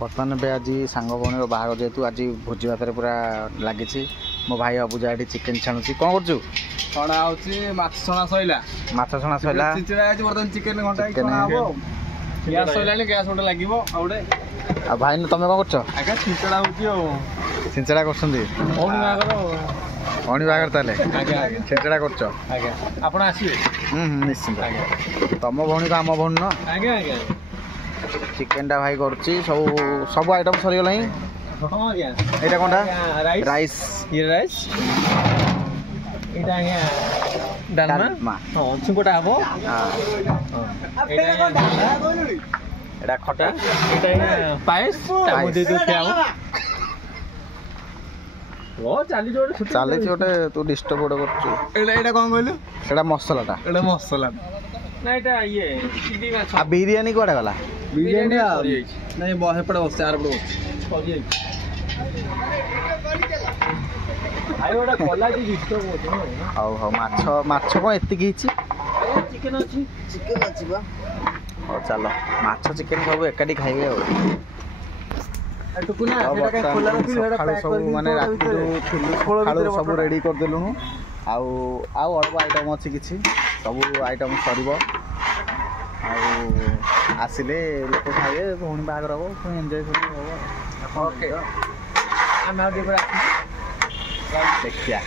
बर्तमान बे आज सांग भौणी बाहर जेहेतु आज भोजी भात पूरा लगी मो भाई अबुजा ये चिकेन छाणुची कौन कर छणा होची माछ छणा सइला माछ छणा सइला चिचिड़ा आज बर्तमान चिकेन घंटा छणा हबो गैस सइलानी गैस गोटे लागिवो आउडे आ भाई तमे कौन कर आगे छिंचड़ा होची ओ छिंचड़ा करछंदी ओनी बागर ओनी बागर ताले आगे आगे छिंचड़ा करछ आगे आपण आसीबे निश्चित आगे तम भौणी को आम भौणी न आगे आगे चिकेन टा भाई करुच्ची सब आइटम सरीगला ही हां आगे एटा कोनटा राइस राइस ये राइस एटा आगे डालमा हां छिंकोटा हबो हां एटा खटा एटा पायस तामो दे दो खाओ ओ चाली जोटे तू डिस्टर्ब गोटे करछु एटा कोन कहलु सेटा मसलाटा एटा मसला ना एटा ये चिली माछ आ बिरयानी कोडा गला बिरयानी नहीं बहे पड़े बस चार पड़े बस भाई ओटा कोला जी डिस्टर्ब होत हाउ हाउ माछ को एति किछि चिकेन अछि बा हो चलो माछ चिकेन सब एकाडी खाइबे हो टुकुना एटा के खोला रखिल एटा पैक कर माने राति खालु सब रेडी कर देलुनु आउ अल्प आइटम अछि किछि सब आइटम सरीबो आउ आसिले लोक खाइबे भौणी बागर हो पुଣି एन्जॉय करू हो ओके हम आगे पर देखिया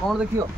कौन देखियो